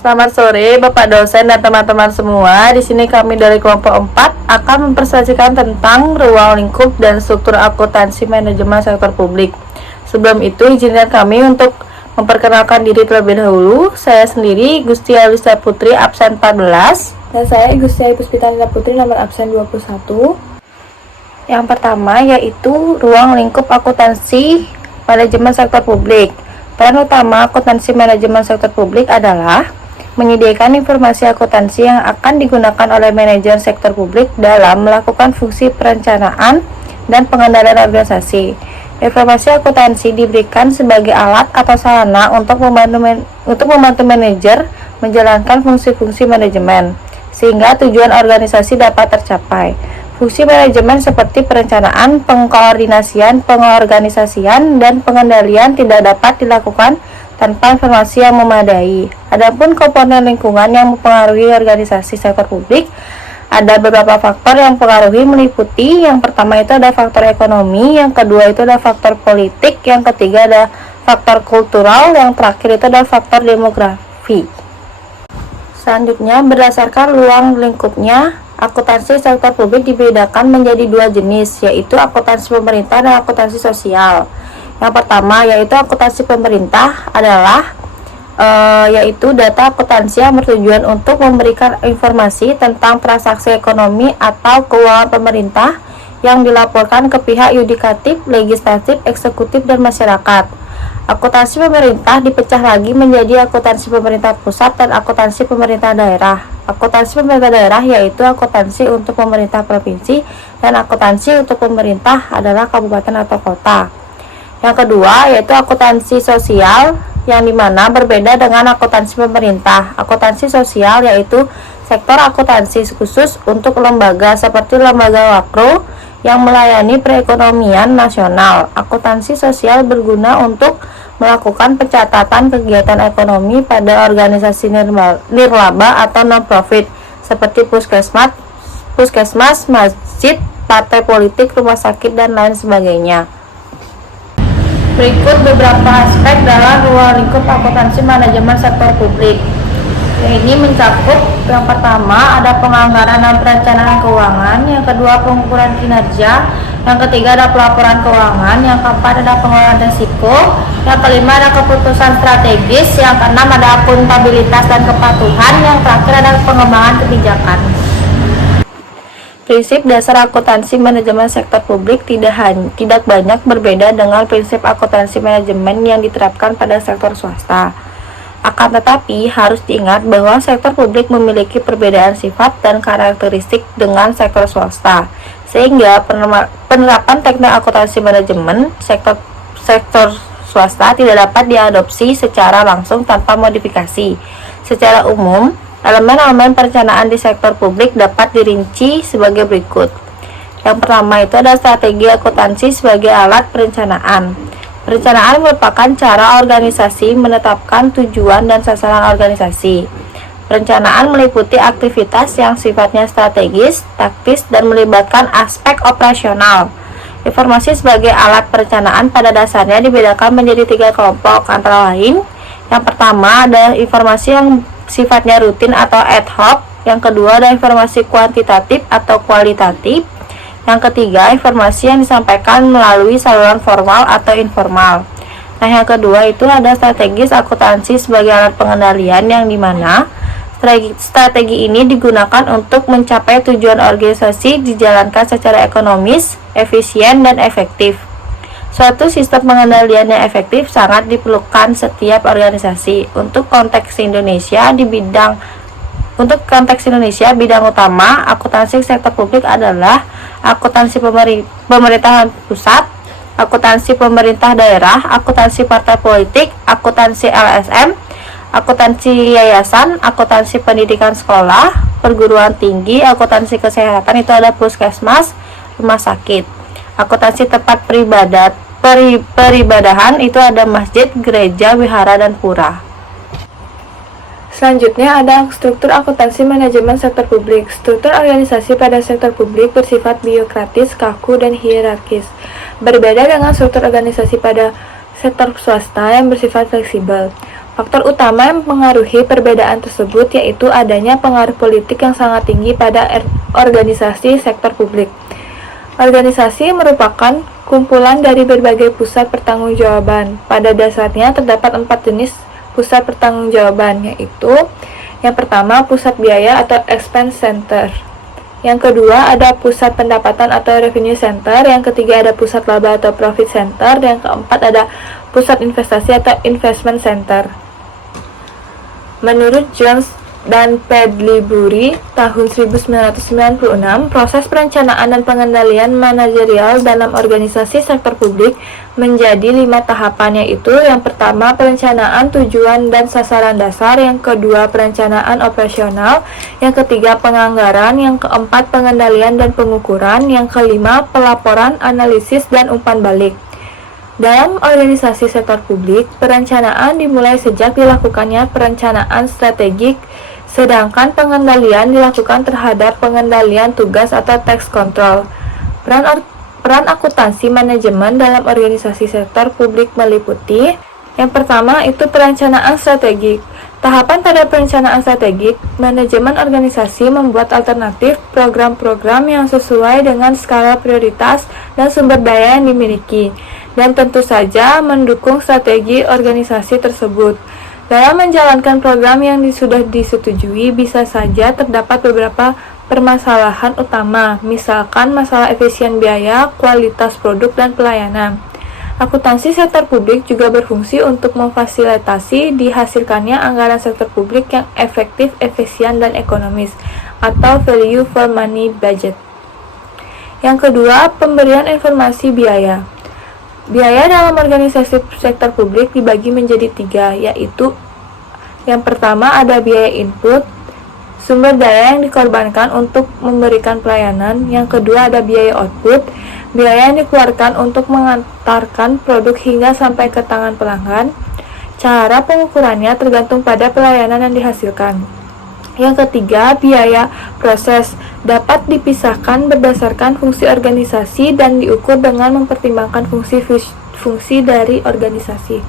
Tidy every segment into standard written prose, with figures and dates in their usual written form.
Selamat sore Bapak dosen dan teman-teman semua. Di sini kami dari kelompok 4 akan mempresentasikan tentang ruang lingkup dan struktur akuntansi manajemen sektor publik. Sebelum itu, izinkan kami untuk memperkenalkan diri terlebih dahulu. Saya sendiri Gusti Alisa Putri absen 14 dan saya Gusti Puspita Nila Putri nomor absen 21. Yang pertama yaitu ruang lingkup akuntansi manajemen sektor publik. Peran utama akuntansi manajemen sektor publik adalah menyediakan informasi akuntansi yang akan digunakan oleh manajer sektor publik dalam melakukan fungsi perencanaan dan pengendalian organisasi. Informasi akuntansi diberikan sebagai alat atau sarana untuk membantu manajer menjalankan fungsi-fungsi manajemen, sehingga tujuan organisasi dapat tercapai. Fungsi manajemen seperti perencanaan, pengkoordinasian, pengorganisasian, dan pengendalian tidak dapat dilakukan tanpa informasi yang memadai. Adapun komponen lingkungan yang mempengaruhi organisasi sektor publik, ada beberapa faktor yang mempengaruhi meliputi. Yang pertama itu ada faktor ekonomi, yang kedua itu ada faktor politik, yang ketiga ada faktor kultural, yang terakhir itu ada faktor demografi. Selanjutnya, berdasarkan ruang lingkupnya, akuntansi sektor publik dibedakan menjadi dua jenis, yaitu akuntansi pemerintah dan akuntansi sosial. Yang pertama yaitu akuntansi pemerintah adalah yaitu data akuntansi yang bertujuan untuk memberikan informasi tentang transaksi ekonomi atau keuangan pemerintah yang dilaporkan ke pihak yudikatif, legislatif, eksekutif, dan masyarakat. Akuntansi pemerintah dipecah lagi menjadi akuntansi pemerintah pusat dan akuntansi pemerintah daerah. Akuntansi pemerintah daerah yaitu akuntansi untuk pemerintah provinsi, dan akuntansi untuk pemerintah adalah kabupaten atau kota. Yang kedua yaitu akuntansi sosial, yang dimana berbeda dengan akuntansi pemerintah. Akuntansi sosial yaitu sektor akuntansi khusus untuk lembaga seperti lembaga makro yang melayani perekonomian nasional. Akuntansi sosial berguna untuk melakukan pencatatan kegiatan ekonomi pada organisasi nirlaba atau non-profit seperti puskesmas, masjid, partai politik, rumah sakit, dan lain sebagainya. Berikut beberapa aspek dalam ruang lingkup akuntansi manajemen sektor publik. Ini mencakup yang pertama ada penganggaran dan perencanaan keuangan, yang kedua pengukuran kinerja, yang ketiga ada pelaporan keuangan, yang keempat ada pengelolaan risiko, yang kelima ada keputusan strategis, yang keenam ada akuntabilitas dan kepatuhan, yang terakhir ada pengembangan kebijakan. Prinsip dasar akuntansi manajemen sektor publik tidak banyak berbeda dengan prinsip akuntansi manajemen yang diterapkan pada sektor swasta. Akan tetapi, harus diingat bahwa sektor publik memiliki perbedaan sifat dan karakteristik dengan sektor swasta, sehingga penerapan teknik akuntansi manajemen sektor swasta tidak dapat diadopsi secara langsung tanpa modifikasi. Secara umum, elemen-elemen perencanaan di sektor publik dapat dirinci sebagai berikut. Yang pertama itu ada strategi akuntansi sebagai alat perencanaan. Perencanaan merupakan cara organisasi menetapkan tujuan dan sasaran organisasi. Perencanaan meliputi aktivitas yang sifatnya strategis, taktis, dan melibatkan aspek operasional. Informasi sebagai alat perencanaan pada dasarnya dibedakan menjadi 3 kelompok, antara lain yang pertama ada informasi yang sifatnya rutin atau ad hoc, yang kedua ada informasi kuantitatif atau kualitatif, yang ketiga informasi yang disampaikan melalui saluran formal atau informal. Nah, yang kedua itu ada strategis akuntansi sebagai alat pengendalian, yang dimana strategi ini digunakan untuk mencapai tujuan organisasi dijalankan secara ekonomis, efisien, dan efektif. Suatu sistem pengendalian yang efektif sangat diperlukan setiap organisasi. Untuk konteks Indonesia, bidang utama akuntansi sektor publik adalah akuntansi pemerintahan pusat, akuntansi pemerintah daerah, akuntansi partai politik, akuntansi LSM, akuntansi yayasan, akuntansi pendidikan sekolah, perguruan tinggi, akuntansi kesehatan itu ada puskesmas, rumah sakit. Akuntansi tempat peribadahan itu ada masjid, gereja, wihara, dan pura. Selanjutnya ada struktur akuntansi manajemen sektor publik. Struktur organisasi pada sektor publik bersifat biokratis, kaku, dan hierarkis. Berbeda dengan struktur organisasi pada sektor swasta yang bersifat fleksibel. Faktor utama yang mempengaruhi perbedaan tersebut yaitu adanya pengaruh politik yang sangat tinggi pada organisasi sektor publik. Organisasi merupakan kumpulan dari berbagai pusat pertanggungjawaban. Pada dasarnya terdapat 4 jenis pusat pertanggungjawaban, yaitu yang pertama pusat biaya atau expense center. Yang kedua ada pusat pendapatan atau revenue center. Yang ketiga ada pusat laba atau profit center. Dan yang keempat ada pusat investasi atau investment center. Menurut Jones dan Pedlibury tahun 1996, proses perencanaan dan pengendalian manajerial dalam organisasi sektor publik menjadi 5 tahapan, yaitu yang pertama perencanaan tujuan dan sasaran dasar, yang kedua perencanaan operasional, yang ketiga penganggaran, yang keempat pengendalian dan pengukuran, yang kelima pelaporan, analisis, dan umpan balik. Dalam organisasi sektor publik, perencanaan dimulai sejak dilakukannya perencanaan strategik, sedangkan pengendalian dilakukan terhadap pengendalian tugas atau task control. Peran akuntansi manajemen dalam organisasi sektor publik meliputi yang pertama itu perencanaan strategik. Tahapan pada perencanaan strategik, manajemen organisasi membuat alternatif program-program yang sesuai dengan skala prioritas dan sumber daya yang dimiliki, dan tentu saja mendukung strategi organisasi tersebut. Dalam menjalankan program yang sudah disetujui, bisa saja terdapat beberapa permasalahan utama, misalkan masalah efisien biaya, kualitas produk, dan pelayanan. Akuntansi sektor publik juga berfungsi untuk memfasilitasi dihasilkannya anggaran sektor publik yang efektif, efisien, dan ekonomis, atau value for money budget. Yang kedua, pemberian informasi biaya. Biaya dalam organisasi sektor publik dibagi menjadi 3, yaitu yang pertama ada biaya input, sumber daya yang dikorbankan untuk memberikan pelayanan. Yang kedua ada biaya output, biaya yang dikeluarkan untuk mengantarkan produk hingga sampai ke tangan pelanggan. Cara pengukurannya tergantung pada pelayanan yang dihasilkan. Yang ketiga, biaya proses dapat dipisahkan berdasarkan fungsi organisasi dan diukur dengan mempertimbangkan fungsi dari organisasi.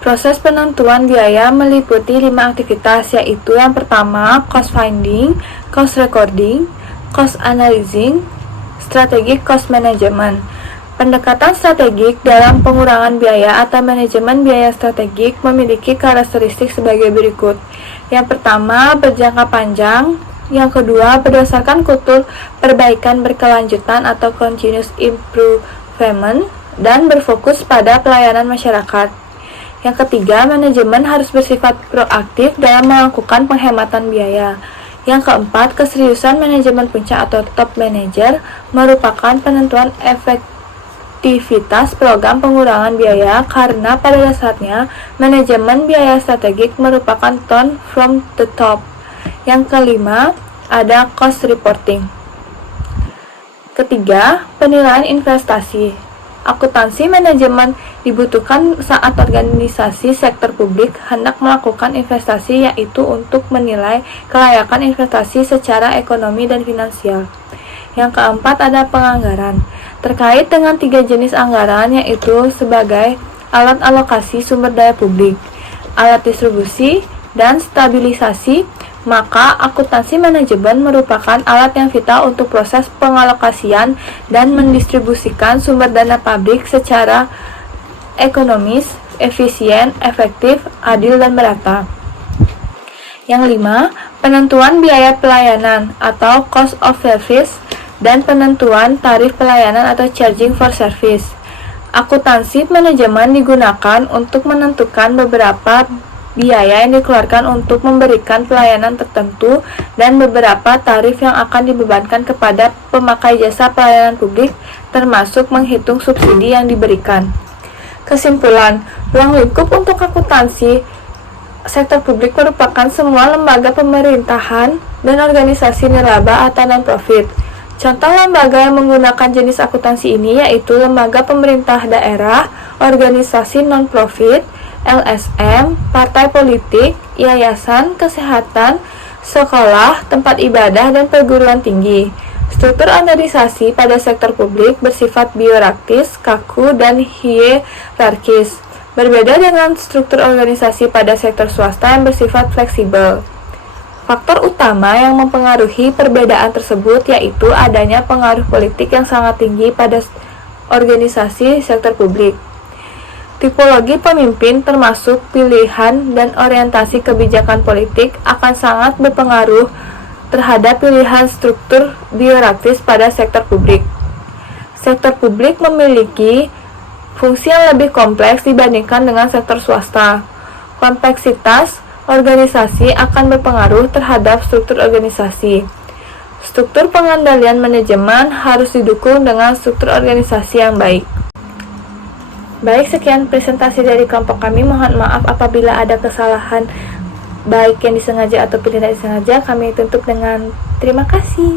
Proses penentuan biaya meliputi 5 aktivitas, yaitu yang pertama cost finding, cost recording, cost analyzing, strategic cost management. Pendekatan strategik dalam pengurangan biaya atau manajemen biaya strategik memiliki karakteristik sebagai berikut. Yang pertama, berjangka panjang. Yang kedua, berdasarkan kultur perbaikan berkelanjutan atau continuous improvement dan berfokus pada pelayanan masyarakat. Yang ketiga, manajemen harus bersifat proaktif dalam melakukan penghematan biaya. Yang keempat, keseriusan manajemen puncak atau top manager merupakan penentuan efektivitas program pengurangan biaya, karena pada dasarnya manajemen biaya strategik merupakan tone from the top. Yang kelima, ada cost reporting. Ketiga, penilaian investasi. Akuntansi manajemen dibutuhkan saat organisasi sektor publik hendak melakukan investasi, yaitu untuk menilai kelayakan investasi secara ekonomi dan finansial. Yang keempat ada penganggaran. Terkait dengan 3 jenis anggaran, yaitu sebagai alat alokasi sumber daya publik, alat distribusi, dan stabilisasi, maka akuntansi manajemen merupakan alat yang vital untuk proses pengalokasian dan mendistribusikan sumber dana publik secara ekonomis, efisien, efektif, adil, dan merata. Yang 5, penentuan biaya pelayanan atau cost of service dan penentuan tarif pelayanan atau charging for service. Akuntansi manajemen digunakan untuk menentukan beberapa biaya yang dikeluarkan untuk memberikan pelayanan tertentu dan beberapa tarif yang akan dibebankan kepada pemakai jasa pelayanan publik, termasuk menghitung subsidi yang diberikan. Kesimpulan, ruang lingkup untuk akuntansi sektor publik merupakan semua lembaga pemerintahan dan organisasi nirlaba atau non-profit. Contoh lembaga yang menggunakan jenis akuntansi ini yaitu lembaga pemerintah daerah, organisasi non-profit, LSM, partai politik, yayasan, kesehatan, sekolah, tempat ibadah, dan perguruan tinggi. Struktur organisasi pada sektor publik bersifat biokratis, kaku, dan hierarkis. Berbeda dengan struktur organisasi pada sektor swasta yang bersifat fleksibel. Faktor utama yang mempengaruhi perbedaan tersebut yaitu adanya pengaruh politik yang sangat tinggi pada organisasi sektor publik. Tipologi pemimpin termasuk pilihan dan orientasi kebijakan politik akan sangat berpengaruh terhadap pilihan struktur birokratis pada sektor publik. Sektor publik memiliki fungsi yang lebih kompleks dibandingkan dengan sektor swasta. Kompleksitas organisasi akan berpengaruh terhadap struktur organisasi. Struktur pengendalian manajemen harus didukung dengan struktur organisasi yang baik. Baik, sekian presentasi dari kelompok kami. Mohon maaf apabila ada kesalahan baik yang disengaja ataupun tidak disengaja. Kami tutup dengan terima kasih.